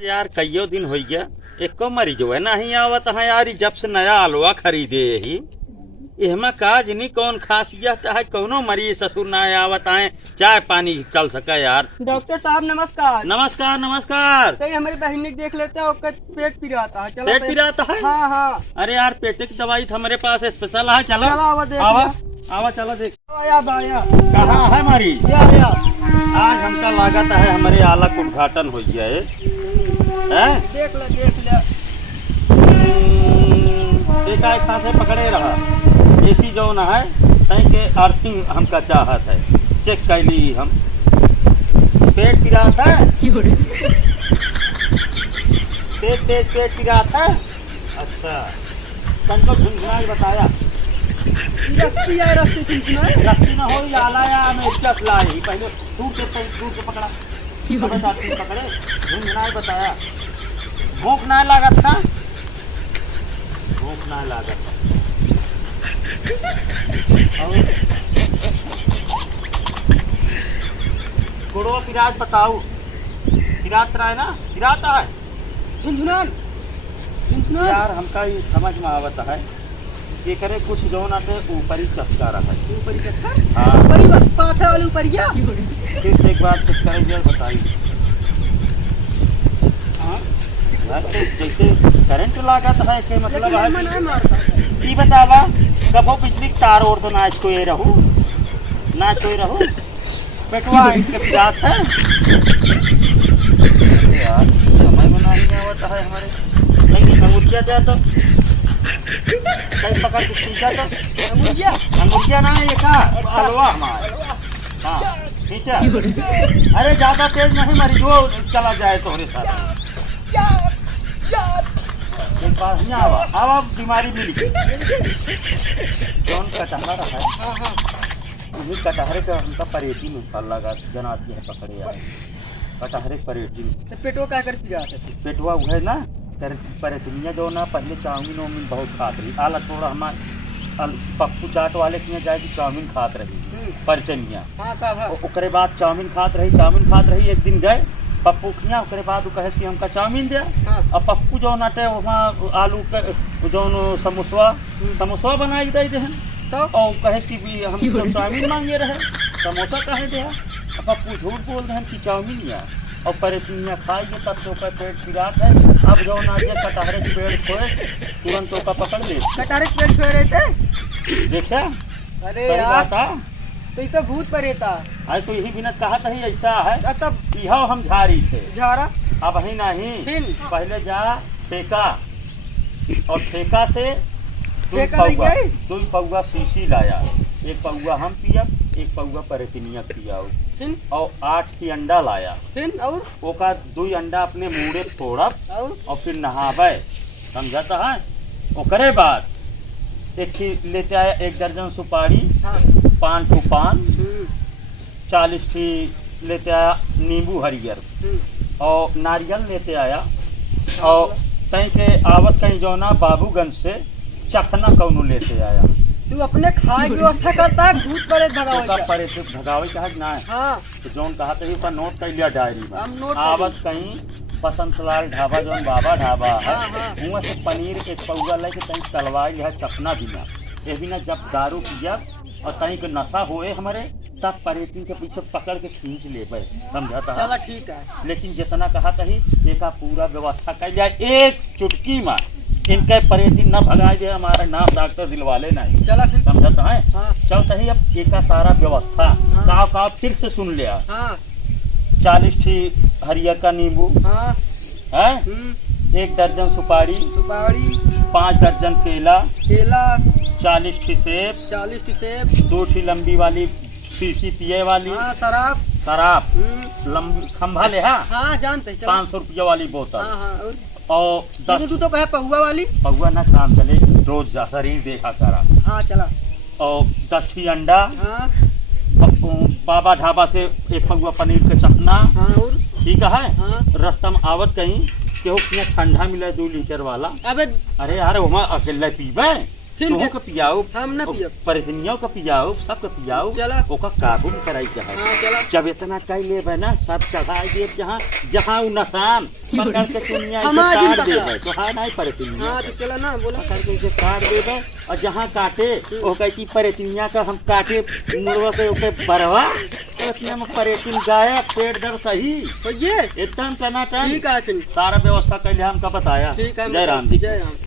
यार कईयो दिन हो गया एको मरीज है नहीं आवत है यार। जब से नया आलवा खरीदे ही एहमा काज नहीं कौन खासियत है। कौनो मरीज ससुर ना आवत है चाय पानी चल सका यार। डॉक्टर साहब नमस्कार। नमस्कार नमस्कार। सही हमारी बहन को देख लेते हैं, उसका पेट पिराता है। पेट पिराता है? हाँ हाँ। अरे यार पेट की दवाई तो हमारे पास स्पेशल है। चलो आवा आवा चलो देख। आया बाया कहाँ है मरीज? आया। आज हमका लागत है हमारे आला का उद्घाटन हो गया है। देख ले एक आए से पकड़े रहा एसी जो न है तय के अर्थिंग हमका चाहत है। चेक कर ली हम पेट पिरात है। पेट पिरात है। अच्छा तनको झुंझुना बताया रस्सी न हो आला या अमेरिका लाई पहले दूर से पकड़ा पकड़े झुंझुना बताया। भूख ना लागत ना? भूख ना लागत गुड़ो पिराज बताओ। पिरात रहा है ना? पिराता है झुंझुना यार। हमका ये समझ में आवत है ये करे कुछ जो ना थे ऊपरी चक्का रहा है। ऊपरी चक्का? हाँ ऊपरी बस पाखा वाली ऊपरिया। फिर से एक बार चेक करेंगे और बताइए। हाँ तो जैसे करंट लागत है के मतलब है की बतावा कभो बिजली तार और तो नाच कोई रहू पेटवा इनके पिरात है यार। समझ में नहीं आवता है हमारे। नहीं अंगूठिया जाए तो कहीं पकड़ के खींचा तो अंगूठिया ना ये का हलवा हमारा। हाँ खींचा। अरे ज्यादा तेज नहीं मरीज वो चला जाए तुम्हारे साथ। एक बार नहीं आवा बीमारी मिली कौन कटहर है। वही कटहरे का हमका परेटी में फल लगा जनाती है पकड़े यार। कटहरे परेटी में पेटवा क्या कर पिरा है? पेटवा वो है ना परेटनिया जो ना पहले चाउमीन वाउमीन बहुत खात रही। आला थोड़ा हमारे पप्पू चाट वाले के यहाँ जाए कि चाउमीन खात रही परेटनिया। ओकरे बाद चाउमीन खात रही। एक दिन गए पप्पू खिया उसके बाद वो कहे कि हमका चाउमीन दिया। और पप्पू जो नाटे वहाँ आलू के जो समोसा बनाई दे दें तो और कहे कि हम तो चाउमीन मांगे रहे समोसा कहे दे। पप्पू झूठ बोल रहे हैं कि चाउमीन या और परेशानियाँ खाइए तब तो पेट पिरात है। अब जो ना ये कटहरे के पेड़ खोए तुरंत तो पकड़ ले। कटहरे के पेड़ खोए रहते देखा? अरे यार तो ये भूत परेता आज तो यही बिना कहा था ही ऐसा है। तब यह हम झारी थे झारा अब ही नहीं पहले जा ठेका और ठेका से दो पौवा शीशी लाया। एक पौवा हम पिया एक पौवा परेटनिया पिया और 8 की अंडा लाया। और ओका 2 अंडा अपने मुड़े फोड़ब और फिर नहावे समझाता है। ओकरे बाद एक चीज लेते आया 1 दर्जन सुपारी। पान 40 थी लेते आया नींबू हरियर और नारियल लेते आया। और कहीं के आवत कहीं जो ना बाबूगंज से चखना कौनू लेते आया। तू अपने खाए की व्यवस्था करता है भूत परे भगावे का ना है। हाँ तो जौन कहा था उसका नोट कर लिया डायरी में। आवत कहीं बसंतलाल ढाबा जौन बाबा ढाबा है वहाँ से पनीर एक पौवा लेके कहीं तलवाई लिया चखना बिना ये बिना जब दारू पिया और कहीं के नशा होए हमारे तब परेटिन के पीछे पकड़ के खींच ले समझाता है। ठीक है लेकिन जितना कहा था ही एक पूरा व्यवस्था कर जाए एक चुटकी में इनके परेटिन न भगाए दे। हमारे नाम डॉक्टर दिलवाले नहीं चला समझाता है। चलता ही अब एक सारा व्यवस्था काव फिर से सुन लिया। 40 थी हरियर का नींबू है। 1 दर्जन सुपारी 5 दर्जन केला 40 थी सेब 2 थी लंबी वाली शीशी पिए वाली शराब लंबी खंभा ले। जानते 500 रुपया वाली बोतल और 10 तू तो कहे पहुआ ना काम चले रोज शरीर देखा सारा। चला और 10 थी अंडा। बाबा ढाबा से 1 पौवा पनीर के चखना। ठीक है। रास्ता में आवत कहीं केहू ठंडा मिला 2 लीटर वाला। अरे यार वहाँ अकेले पीबे तोह का पियाओ, हम ना पियब। परेशानियों का पियाओ, सब का पियाओ। चला। ओका काबू में कराई चाहे। हाँ चला। जब इतना कई लेबे ना सब चढ़ाई दे, जहाँ जहाँ उ नसान पकड़ के दुनिया हम से आज ही काट पकड़ा। देबे तो हाँ नहीं परेशानिया। हाँ तो चला ना बोला। पकड़ के इसे काट देबे और जहाँ काटे वो कहती परेशानिया का हम काटे मुर्गा के ओके बरवा तो में परेशान गायब, पेट दर्द सही ये एकदम टनाटन। ठीक है फिर। सारा व्यवस्था कैले हमका बताया। ठीक है जय राम जी। जय राम।